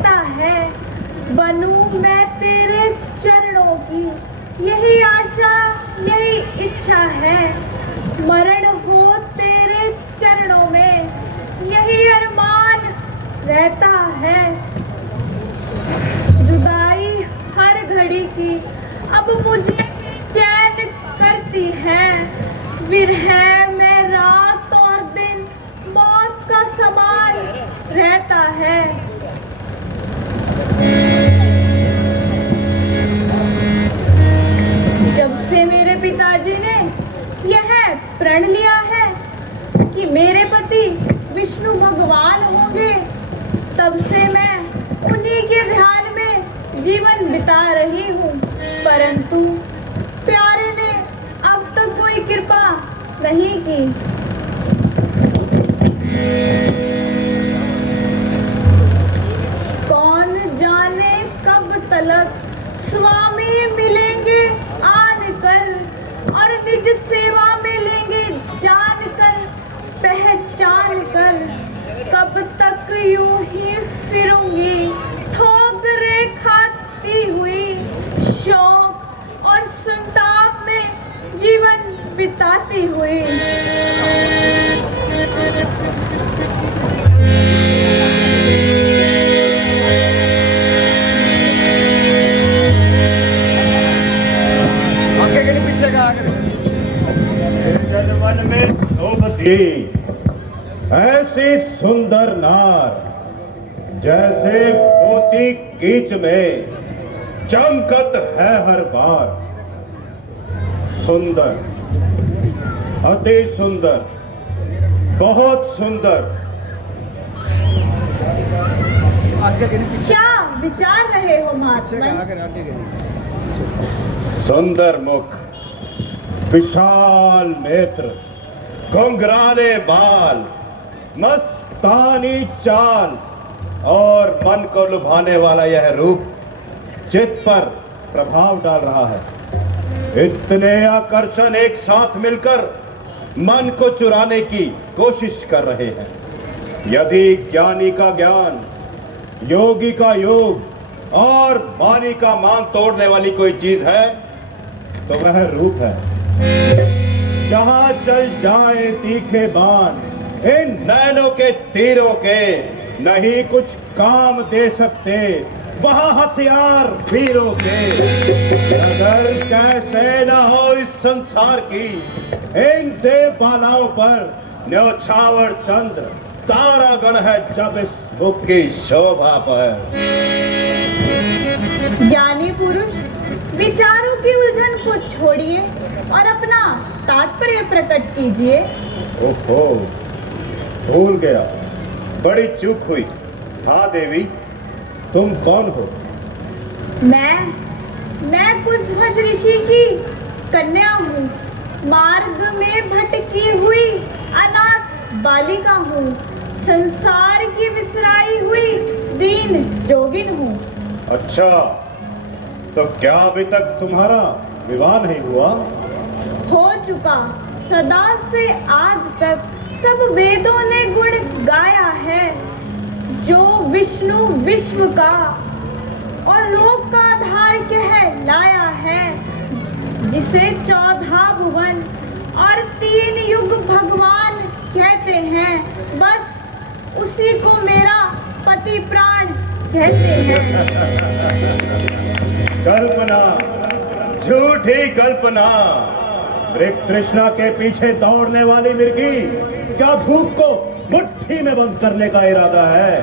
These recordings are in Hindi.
रहता है। बनूं मैं तेरे चरणों की, यही आशा यही इच्छा है। मरण हो तेरे चरणों में, यही अरमान रहता है। जुदाई हर घड़ी की अब मुझे चैन करती है। विरह में रात और दिन मौत का समान रहता है। जब से मेरे पिताजी ने यह प्रण लिया है कि मेरे पति विष्णु भगवान होंगे, तब से मैं उन्हीं के ध्यान में जीवन बिता रही हूँ। परंतु प्यारे ने अब तक कोई कृपा नहीं की। कौन जाने कब तलक स्वामी मिलेंगे आन कर, और निज सेवा में लेंगे जान कर पहचान कर। कब तक यूं ही फिरूंगी ठोकरे खाती हुई, शौक और संताप में जीवन बिताती हुई। आगे के नहीं पीछे का आगे मन में शोभती ऐसी सुंदर नार, जैसे मोती कीच में चमकत है हर बार। सुंदर, अति सुंदर, बहुत सुंदर। आगे के नहीं पीछे क्या विचार रहे हो पीछे महात्मा? का आगे के नहीं। सुंदर मुख, विशाल नेत्र, घुंघराले बाल, मस्तानी चाल और मन को लुभाने वाला यह रूप चित्त पर प्रभाव डाल रहा है। इतने आकर्षण एक साथ मिलकर मन को चुराने की कोशिश कर रहे हैं। यदि ज्ञानी का ज्ञान, योगी का योग और मानी का मान तोड़ने वाली कोई चीज है तो वह रूप है। जहां चल जाए तीखे बाण, इन नैनों के तीरों के नहीं कुछ काम दे सकते वहां हथियार वीरों के। अगर कैसे न हो इस संसार की इन देवबालाओं पर न्योछावर चंद्र तारागण है जब इस मुख की शोभा पर। ज्ञानी पुरुष विचारों की उलझन को छोड़िए और अपना तात्पर्य प्रकट कीजिए। ओहो, भूल गया, बड़ी चूक हुई। हाँ देवी, तुम कौन हो? मैं कुछ ऋषि की कन्या हूँ। मार्ग में भटकी हुई अनाथ बालिका हूँ। संसार की विसराई हुई दीन जोगिन हूँ। अच्छा, तो क्या अभी तक तुम्हारा विवाह नहीं हुआ? हो चुका। सदा से आज तक सब वेदों ने गुण गाया है। जो विष्णु विश्व का और लोक का आधार कहलाया है, जिसे 14 भुवन और 3 युग भगवान कहते हैं, बस उसी को मेरा पति प्राण कहते हैं। कल्पना, झूठी कल्पना। मृग तृष्णा के पीछे दौड़ने वाली मिर्गी क्या धूप को मुट्ठी में बंद करने का इरादा है?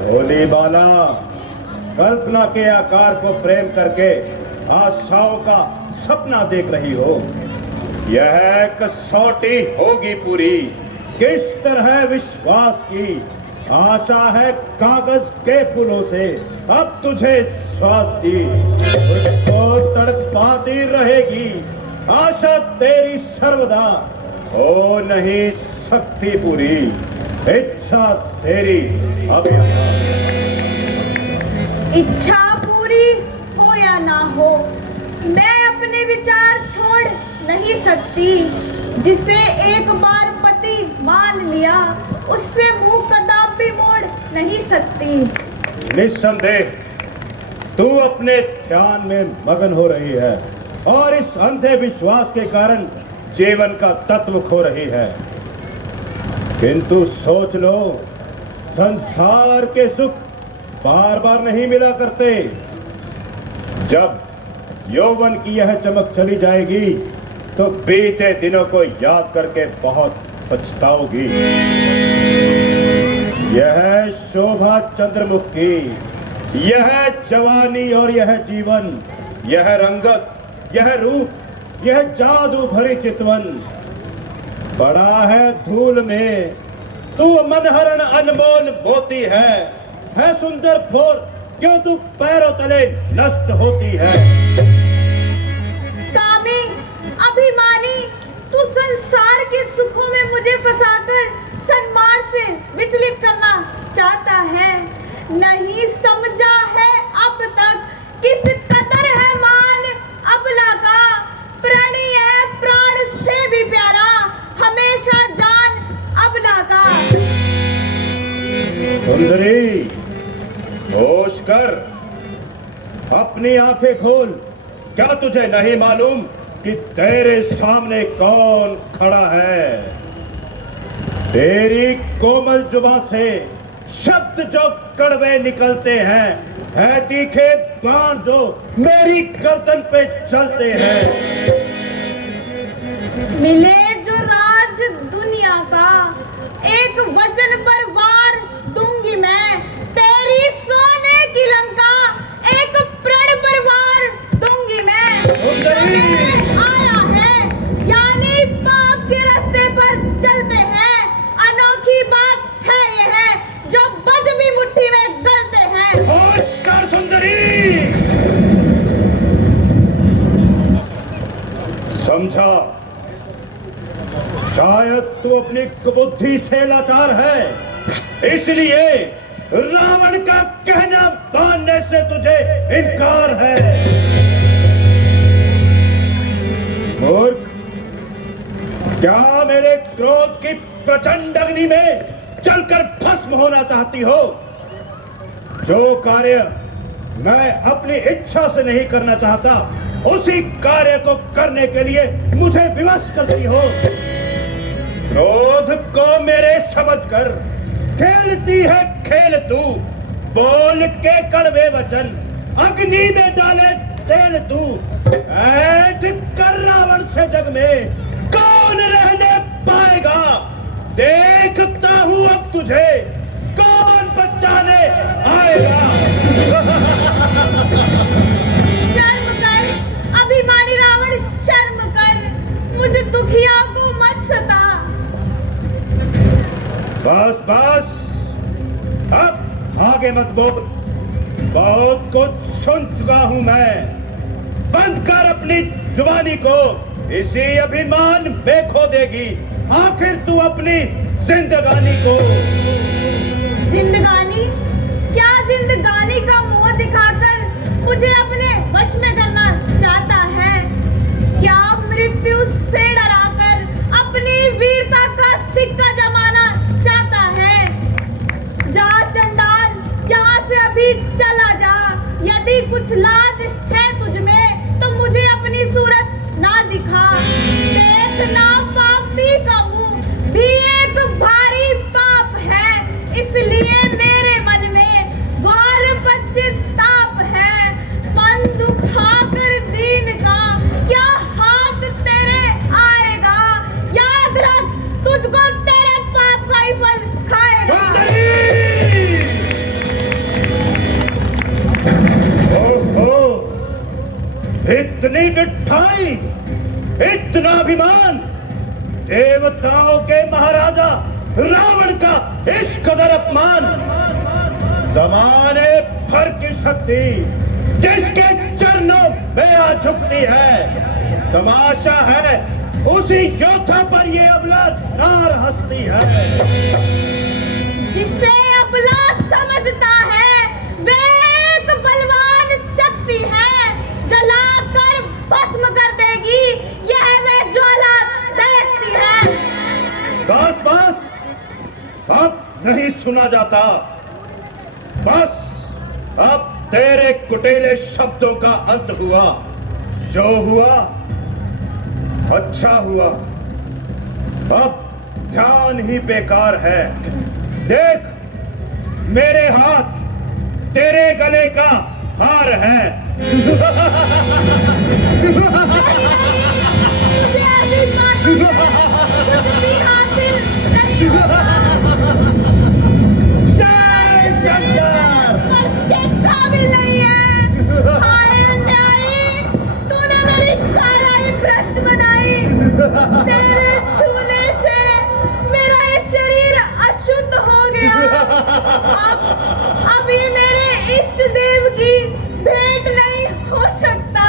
भोली बाला, कल्पना के आकार को प्रेम करके आशाओं का सपना देख रही हो। यह कसौटी होगी पूरी, किस तरह विश्वास की। आशा है कागज के फूलों से अब तुझे श्वास की। उसको तड़पाती रहेगी आशा तेरी सर्वदा, हो नहीं सकती पूरी इच्छा तेरी अब यहाँ। इच्छा पूरी हो या ना हो, मैं अपने विचार छोड़ नहीं सकती। जिसे एक बार पति मान लिया, उससे मुंह कदापि मोड़ नहीं सकती। निस्संदेह तू अपने ध्यान में मगन हो रही है और इस अंधे विश्वास के कारण जीवन का तत्व खो रही है। किंतु सोच लो, संसार के सुख बार बार नहीं मिला करते। जब यौवन की यह चमक चली जाएगी तो बीते दिनों को याद करके बहुत पछताओगी। यह शोभा चंद्रमुख की, यह जवानी और यह जीवन, यह रंगत, यह रूप, यह जादू भरी चितवन बड़ा है धूल में। तू मनहरण अनमोल मोती है सुंदर भोर, क्यों तू पैरों तले नष्ट होती है। कामी, अभिमानी, तू संसार के सुखों में मुझे फंसाकर सन्मान से विचलित करना चाहता है। नहीं समझा है अब तक किस कदर है मान अबला का। प्राणी है प्राण से भी प्यारा, हमेशा जान अबला का। सुंदरी, होश कर, अपनी आंखें खोल। क्या तुझे नहीं मालूम कि तेरे सामने कौन खड़ा है? तेरी कोमल जुबान से शब्द जो कड़वे निकलते हैं, है तीखे बाण जो मेरी गर्दन पे चलते हैं। मिले जो राज दुनिया का, एक वचन पर वार दूंगी मैं। तेरी सोने की लंका, एक प्रण पर वार दूंगी मैं। आया है यानी पाप के रास्ते पर चलते हैं। अनोखी बात है यह जो बदमी मुट्ठी में गलते हैं। होश कर सुंदरी, समझा, शायद तू अपनी कुबुद्धि से लाचार है, इसलिए रावण का कहना मानने से तुझे इनकार है। मूर्ख, क्या मेरे क्रोध की प्रचंड अग्नि में जलकर भस्म होना चाहती हो? जो कार्य मैं अपनी इच्छा से नहीं करना चाहता, उसी कार्य को करने के लिए मुझे विवश करती हो। क्रोध को मेरे समझकर खेलती है खेल तू, बोल के कड़वे वचन अग्नि में डाले तेल तू। ऐठ कर रावण से जग में कौन रहने पाएगा? देखता हूं अब तुझे कौन बचाने आएगा। शर्म कर अभिमानी रावण, शर्म कर, मुझे दुखिया को मत सता। बस बस, अब आगे मत बोल, बहुत कुछ सुन चुका हूं मैं। बंद कर अपनी जुबानी को, इसी अभिमान में खो देगी आखिर तू अपनी जिंदगानी को। जिंदगानी? क्या जिंदगानी का मुंह दिखाकर मुझे अपने वश में करना चाहता है? क्या मृत्यु से डराकर अपनी वीरता का सिक्का जमाना चाहता है? जा चंडाल, यहाँ से अभी चला जा। यदि कुछ लाज है तुझ में तो मुझे अपनी सूरत ना दिखा। देखना पापी का मुंह भी एक भारी पाप है, इसलिए मेरे मन में घोर पश्चाताप है। मन दुखाकर दीन का क्या हाथ तेरे आएगा? याद रख, तुझको तेरे पाप का ही फल खाएगा। ओहो, इतनी मिठाई, इतना अभिमान, देवताओं के महाराजा रावण का इस कदर अपमान। जमाने भर की शक्ति जिसके चरणों में आ झुकती है, तमाशा है उसी योद्धा पर ये अबला नार हंसती है। जिसे अबला समझता है वे एक बलवान शक्ति है, जलाकर भस्म कर देगी यह वे ज्वाला देखती है। बस बस, अब नहीं सुना जाता। बस अब तेरे कुटिले शब्दों का अंत हुआ। जो हुआ अच्छा हुआ। अब ध्यान ही बेकार है। देख, मेरे हाथ तेरे गले का हार है। मुझे ऐसी बात कुछ भी हासिल नहीं होगा। जय शंकर। स्पर्श के काबिल नहीं है। हाय अन्यायी, तूने मेरी कायाई भ्रष्ट बनाई। तेरे छूने से मेरा ये शरीर अशुद्ध हो गया। अब ये मेरे इष्ट देव की भेंट नहीं हो सकता।